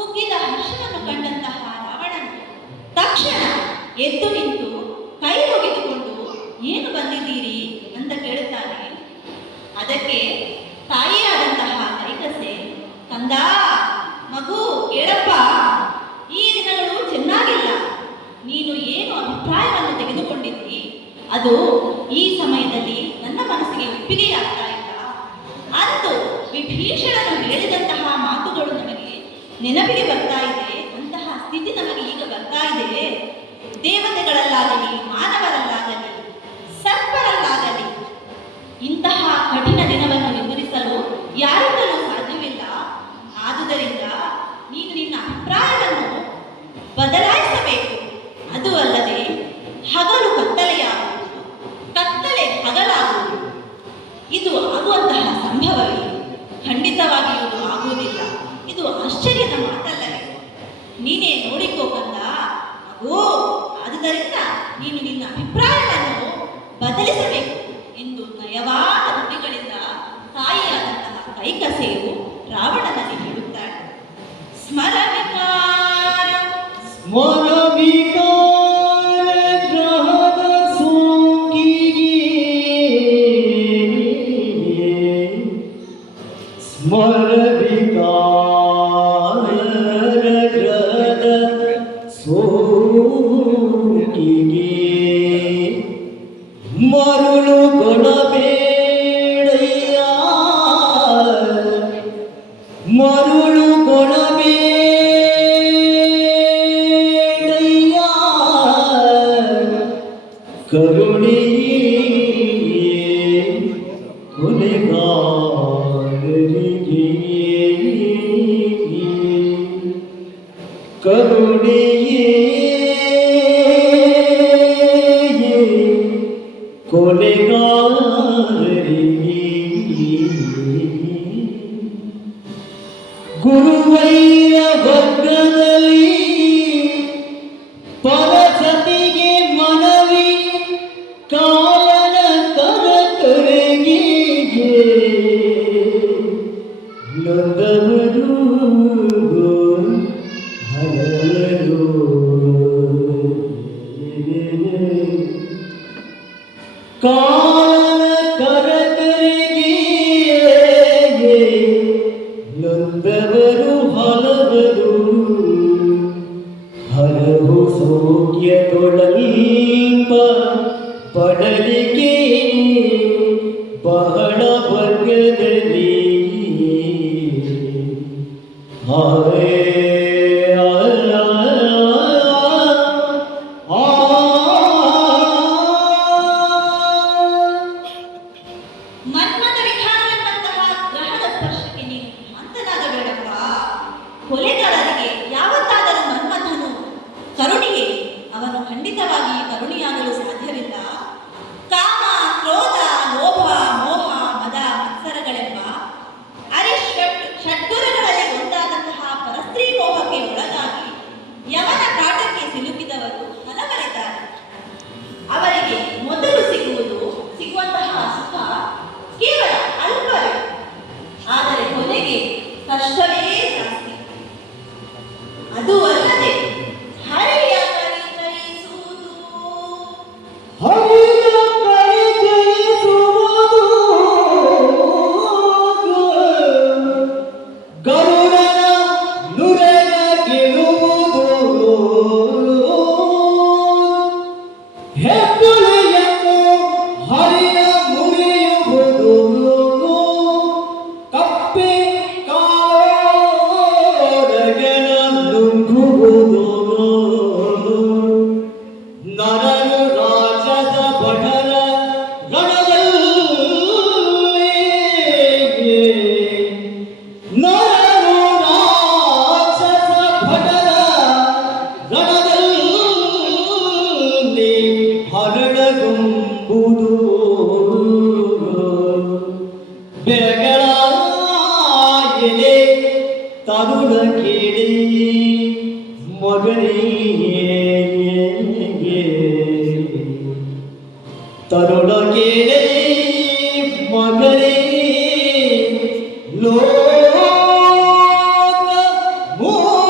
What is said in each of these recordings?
ಕುಗ್ಗಿದ ಹರ್ಷವನ್ನು ಕಂಡಂತಹ ರಾವಣನು ತಕ್ಷಣ ಎದ್ದು ನಿಂತು ಕೈ ಮುಗಿದುಕೊಂಡು ಏನು ಬಂದಿದ್ದೀರಿ ಅಂತ ಕೇಳುತ್ತಾನೆ. ಅದಕ್ಕೆ ತಾಯಿಯಾದಂತಹ ಕೈಕಸೆ, ಕಂದ ಮಗು ಕೇಳಪ್ಪ, ಈ ದಿನಗಳು ಚೆನ್ನಾಗಿಲ್ಲ. ನೀನು ಏನು ಅಭಿಪ್ರಾಯವನ್ನು ತೆಗೆದುಕೊಂಡಿದ್ದಿ ಅದು ಈ ಸಮಯದಲ್ಲಿ ನನ್ನ ಮನಸ್ಸಿಗೆ ಒಪ್ಪಿಗೆಯಾಗ್ತಾ ಇಲ್ಲ. ಅಂದು ವಿಭೀಷಣನು ಹೇಳಿದಂತಹ ಮಾತುಗಳು ನಮಗೆ ನೆನಪಿಗೆ ಬರ್ತಾ ಇದೆ. ಅಂತಹ ಸ್ಥಿತಿ ನಮಗೆ ಈಗ ಬರ್ತಾ ಇದೆ. ದೇವತೆಗಳಲ್ಲಾಗಲಿ ಮಾನವರಲ್ಲಾಗಲಿ ಸರ್ಪರಲ್ಲಾಗಲಿ ಇಂತಹ ಕಠಿಣ ದಿನವನ್ನು ಎದುರಿಸಲು ಯಾರಿಂದಲೂ ಸಾಧ್ಯವಿಲ್ಲ. ಆದುದರಿಂದ ನೀನು ನಿನ್ನ ಅಭಿಪ್ರಾಯವನ್ನು ಬದಲಾಯಿಸಬೇಕು. ಅದು ಅಲ್ಲದೆ ಹಗಲು ಕತ್ತಲೆಯಾಗುವುದು, ಕತ್ತಲೆ ಹಗಲಾಗುವುದು, ಇದು ಆಗುವಂತಹ ಸಂಭವವೇ? ಖಂಡಿತವಾಗಿಯೂ ಆಗುವುದಿಲ್ಲ. ಇದು ಆಶ್ಚರ್ಯದ ಮಾತಲ್ಲವೇ? ನೀನೇ ನೋಡಿಕೋ ಕಂದ ಮಗು. ಆದುದರಿಂದ ನೀನು ನಿನ್ನ ಅಭಿಪ್ರಾಯವನ್ನು ಬದಲಿಸಬೇಕು ಎಂದು ನಯವಾದ ನುಡಿಗಳಿಂದ ತಾಯಿಯಾದಂತಹ ಕೈಕಸೆಯು ರಾವಣನಲ್ಲಿ ಹೇಳುತ್ತಾಳೆ. ಸ್ಮರ ವಿಕಾರ ಗ್ರಹದ ಸೋಂಕಿಗೆ ಸ್ಮರ ವಿಕಾರ ಗ್ರಹದ ಸೋಂಕಿಗೆ ಮರುಳು ಕೊಡಬೇಡಯ್ಯ, ಮರುಳು ಕೊಡಬೇಡಯ್ಯ, ಕರುಣೆಯೇ ಕೊನೆಗಾರರಿಗೆ, ಕರುಣೆಯೇ ಕೊನೆಗಾರರಿಗೆ. ಗುರುವೈರ ವರ್ಗದಲ್ಲಿ ಪರಸತಿಗೆ ಮನವಿ ಕಾಲನ ಕರಕರಿಗೆ ನೊಂದವರು ಹರವರು ಕಾಲನ ಕರಕರಿಗೆ ನೊಂದವರು ಹಲವರು ಹಲವು ಸೌಖ್ಯದೊಳಲ್ಪ ಪಡಲಿಗೆ ಬಹಳ ವರ್ಗದಲ್ಲಿ ಹಾರೇ ಮನ್ಮಥ ವಿಧಾನವೆಂಬಂತಹ ಗ್ರಹದ ಸ್ಪರ್ಶಕ್ಕೆ ನೀನು ಭ್ರಾಂತನಾಗಬೇಡಪ್ಪ. ಕೊಲೆಗಾರರಿಗೆ ಯಾವತ್ತಾದರೂ ಮನ್ಮಥನು ಕರುಣಿಗೆ ಅವನು ಖಂಡಿತವಾಗಿ ಕರುಣಿಯಾಗಲು ಸಾಧ್ಯವಿಲ್ಲ. ಕಾಮ, ಕ್ರೋಧ, ಲೋಭ, ಮೋಹ, ಮದ, ಮತ್ಸರಗಳೆಂಬ ಷಡ್ಗುಣಗಳಲ್ಲಿ ಒಂದಾದಂತಹ ಪರಸ್ತ್ರೀ ಮೋಹಕ್ಕೆ ಒಳಗಾಗಿ ಯವನ ಕಾಟಕ್ಕೆ ಸಿಲುಕಿದವರು ಹಲವರಿದ್ದಾರೆ. ಅವರಿಗೆ ಮೊದಲು ಸಿಗುವಂತಹ ಸುಖ ಕೇವಲ ಅಲ್ಪವೇ, ಆದರೆ ಕೊನೆಗೆ ಕಷ್ಟವೇ ಜಾಸ್ತಿ. ಅದು ಅಲ್ಲದೆ ಹರಿಯ ಪರಿಚಯಿಸುವುದು, ಹರಿಯ ಪರಿಚಯಿಸುವುದು, ಗರುಡನ ನುರೆಯ ಗೆಲುವುದು, ಹೆಬ್ಬುಲಿಯನ್ನು ಹರಿಯ ಮುರಿಯುವುದು, ಕಪ್ಪೆ ಕಾಲೊಳಗಣ ನುಂಗುವುದು, ನರನು ರಾಜದ ಭಟರ ರಣದಲ್ಲಿ, ನರನು ರಾಜದ ಭಟರ ರಣದಲ್ಲಿ ಹರಡಗುಂಬುದು, ಬೆಗಳ ಎಲೆ ತರುಣ ಕೇಳಿ ಮಗನೇ, ತರುಣ ಕೇಳಿ ಮಗನೇ, ಲೋಕ ಮೋಹ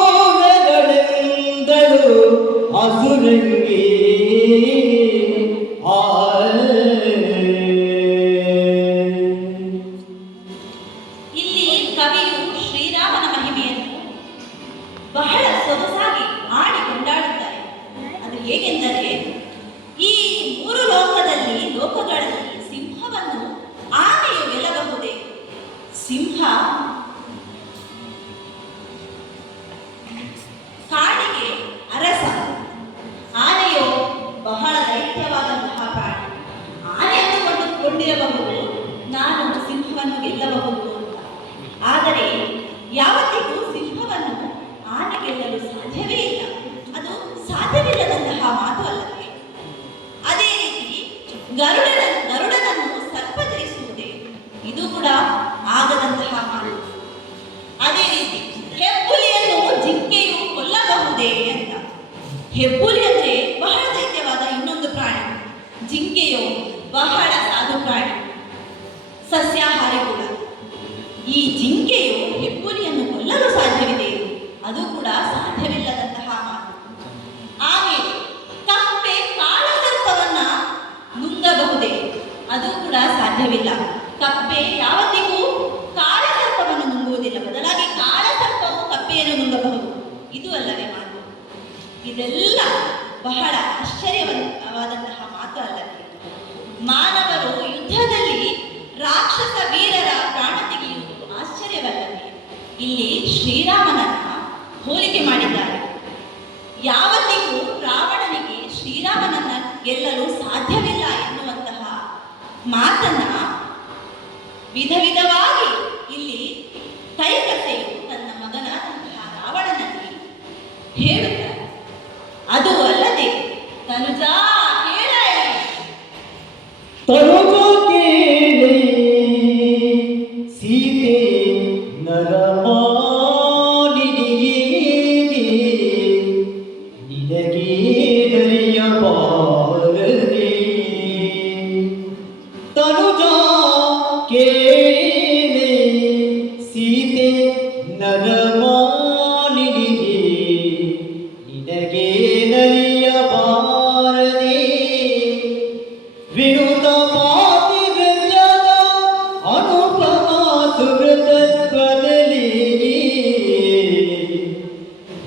ಹೆಬ್ಬುಲಿ ಅಂದ್ರೆ ಬಹಳ ದೈತ್ಯವಾದ ಇನ್ನೊಂದು ಪ್ರಾಣಿ. ಜಿಂಕೆಯು ಬಹಳ ಸಾಧು ಪ್ರಾಣಿ, ಸಸ್ಯಾಹಾರಿ ಕೂಡ. ಈ ಜಿಂಕೆಯು ಹೆಬ್ಬುಲಿಯನ್ನು ಕೊಲ್ಲಲು ಸಾಧ್ಯವಿದೆ, ಅದು ಕೂಡ ಸಾಧ್ಯವಿಲ್ಲದಂತಹ ಮಾತು. ಆಮೇಲೆ ಕಪ್ಪೆ ಕಾಳಸರ್ಪವನ್ನ ನುಂಗಬಹುದೇ, ಅದು ಕೂಡ ಸಾಧ್ಯವಿಲ್ಲ. ಕಪ್ಪೆ ಯಾವತ್ತಿಗೂ ಕಾಳಸರ್ಪವನ್ನು ನುಂಗುವುದಿಲ್ಲ, ಬದಲಾಗಿ ಕಾಳಸರ್ಪವು ಕಪ್ಪೆಯನ್ನು ನುಂಗಬಹುದು. ಇದು ಅಲ್ಲವೇ ಮಾತು? ಇದೆಲ್ಲ ಬಹಳ ಆಶ್ಚರ್ಯವಾದಂತಹ ಮಾತು ಅಲ್ಲವೇ? ಮಾನವರು ಯುದ್ಧದಲ್ಲಿ ರಾಕ್ಷಸ ವೀರರ ಪ್ರಾಣ ತೆಗೆಯುವುದು ಆಶ್ಚರ್ಯವಲ್ಲವೇ? ಇಲ್ಲಿ ಶ್ರೀರಾಮನನ್ನ ಹೋಲಿಕೆ ಮಾಡಿದ್ದಾರೆ. ಯಾವತ್ತಿಗೂ ರಾವಣನಿಗೆ ಶ್ರೀರಾಮನನ್ನ ಗೆಲ್ಲಲು ಸಾಧ್ಯವಿಲ್ಲ ಎನ್ನುವಂತಹ ಮಾತನ್ನ ವಿಧ ವಿಧವಾಗಿ ಇಲ್ಲಿ ಕೈಕಸೆಯು ತನ್ನ ಮಗನಾದಂತಹ ರಾವಣನಲ್ಲಿ ಹೇಳುತ್ತಾರೆ. ಅದು ಅಲ್ಲದೆ ತನುಜಾ ಹೇಳ ತನುಜಾ ಕೇಳಿ ಸೀತೆ ನರಮಾನಿನಿಗೆ ನಿನಗೆ ನಡೆಯಬಾರದೆ. ತನುಜಾ ಕೇಳಿ ಸೀತೆ ನರಮಾನಿನಿಗೆ ನಿನಗೆ ನಡೆಯಬಾರದೆ. ವಿನುತ ಪಾತಿವ್ರತ್ಯದ ಅನುಪಮ ಸುಗತತ್ವದಲ್ಲಿ,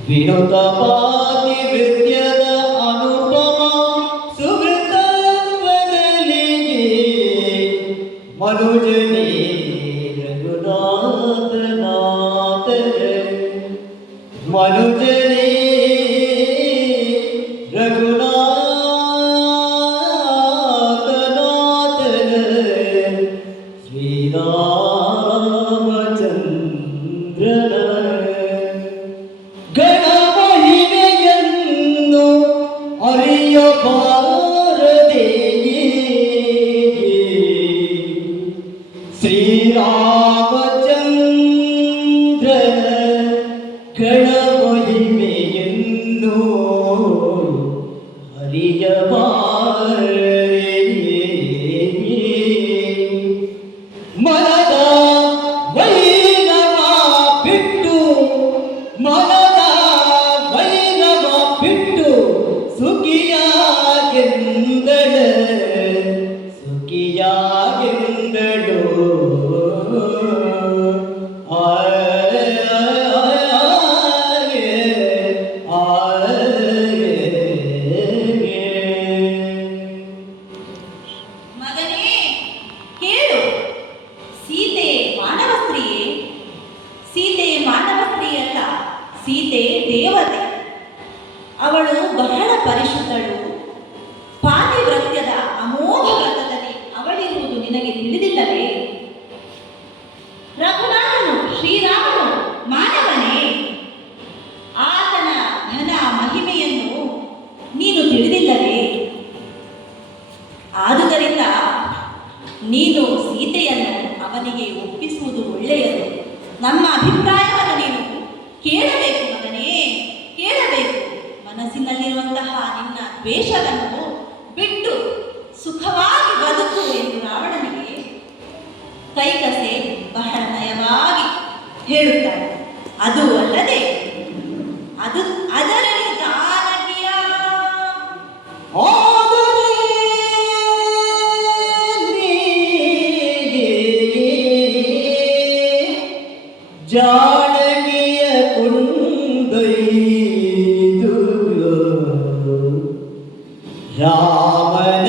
ವಿನುತ ಪಾತಿವ್ರತ್ಯದ ಅನುಪಮ ಸುಗತತ್ವದಲ್ಲಿ ಮನುಜನೇ ರಘುನಾಥನಾಥನ, ಮನುಜನೇ ರಘುನಾಥನಾಥನ ಶ್ರೀರಾಮಚಂದ್ರನ ಗಣಮಹಿಮೆಯನ್ನು ಅರಿಯಬಾರದೆ. ಶ್ರೀರಾಮಚಂದ್ರನ ಗಣಮಹಿಮೆಯನ್ನು ಅರಿಯಬಾರದೆ. ಮನದ ವೈರವ ಬಿಟ್ಟು, ಮನದ ವೈರವ ಬಿಟ್ಟು ಸುಖಿಯಾಗೆಂದಳ, ಸುಖಿಯಾಗೆಂದಳು. ಮಗನೇ ಕೇಳು, ಸೀತೆ ಮಾನವ ಸ್ತ್ರೀಯೇ? ಸೀತೆ ಮಾನವ ಸ್ತ್ರೀಯಲ್ಲ, ಸೀತೆ ದೇವತೆ. ಅವಳು ಬಹಳ ಪರಿಶುದ್ಧಳು. ಪಾತಿವ್ರತ್ಯದ ಅಮೋಘ ವ್ರತದಲ್ಲಿ ಅವಳಿರುವುದು ನಿನಗೆ ತಿಳಿದಿಲ್ಲವೇ? ರಘುನಾಥನು ಶ್ರೀರಾಮನು ಮಾನವನೇ. ಆತನ ಘನ ಮಹಿಮೆಯನ್ನು ನೀನು ತಿಳಿದಿಲ್ಲವೇ? ಆದುದರಿಂದ ನೀನು ಸೀತೆಯನ್ನು ಅವನಿಗೆ ಒಪ್ಪಿಸುವುದು ಒಳ್ಳೆಯದು. ನಮ್ಮ ಅಭಿಪ್ರಾಯವನ್ನು ನೀನು ಕೇಳಬೇಕು ಮಗನೇ, ಕೇಳಬೇಕು. ಮನಸ್ಸಿನಲ್ಲಿರುವಂತಹ ನಿನ್ನ ದ್ವೇಷವನ್ನು ಬಿಟ್ಟು ಸುಖವಾಗಿ ಬದುಕು ಎಂದು ರಾವಣನಿಗೆ ಕೈಕಸೆ ಬಹಳ ನಯವಾಗಿ ಹೇಳುತ್ತಾನೆ. ಅದು ಅಲ್ಲದೆ ಅದರಲ್ಲಿ ಜಾನಕಿಯ ಜಾನಕಿಯ ಕುಂದೈದು ರಾಮನ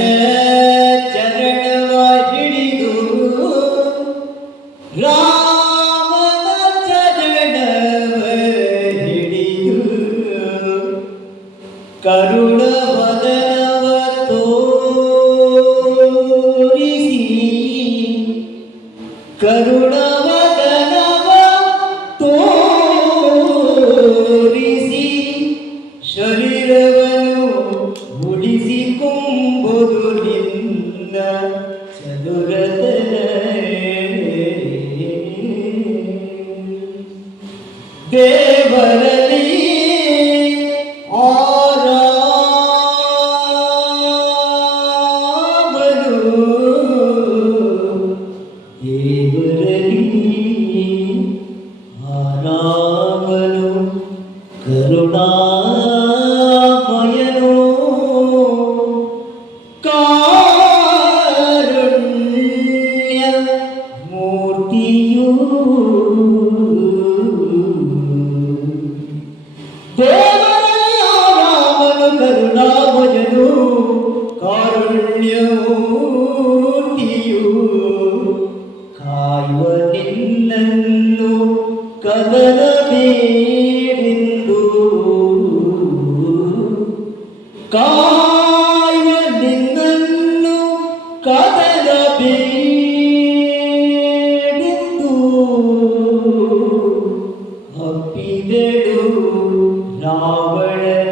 ಚರಣವ ಹಿಡಿದು, ರಾಮನ ಚರಣವ ಹಿಡಿದು ಕರುಣ ವದನವ ತೋರಿಸಿ, ಕರುಣ ವದನವ ತೋರಿಸಿ ಶರೀರವನ್ನು ಉಳಿಸಿಕೊಂಬುದು ನಿನ್ನ ಚದುರತನ. ದೇವರಲ್ಲಿ ಆರಾಧನೆ ಕರುಣಾಮಯನು ಕಾರುಣ್ಯ ಮೂರ್ತಿಯು ದೇವರಯ್ಯ ರಾಮನು ಕರುಣಾಮಯನು ಕಾರುಣ್ಯ ಮೂರ್ತಿಯು ಕಾಯುವ ನಿನ್ನನ್ನು ಕದಲಬೇಡೆಂದು ಕಾಯುವ ನಿನ್ನನ್ನು ಕದಲಬೇಡೆಂದು ಅಪ್ಪಿದಳು ರಾವಣನು.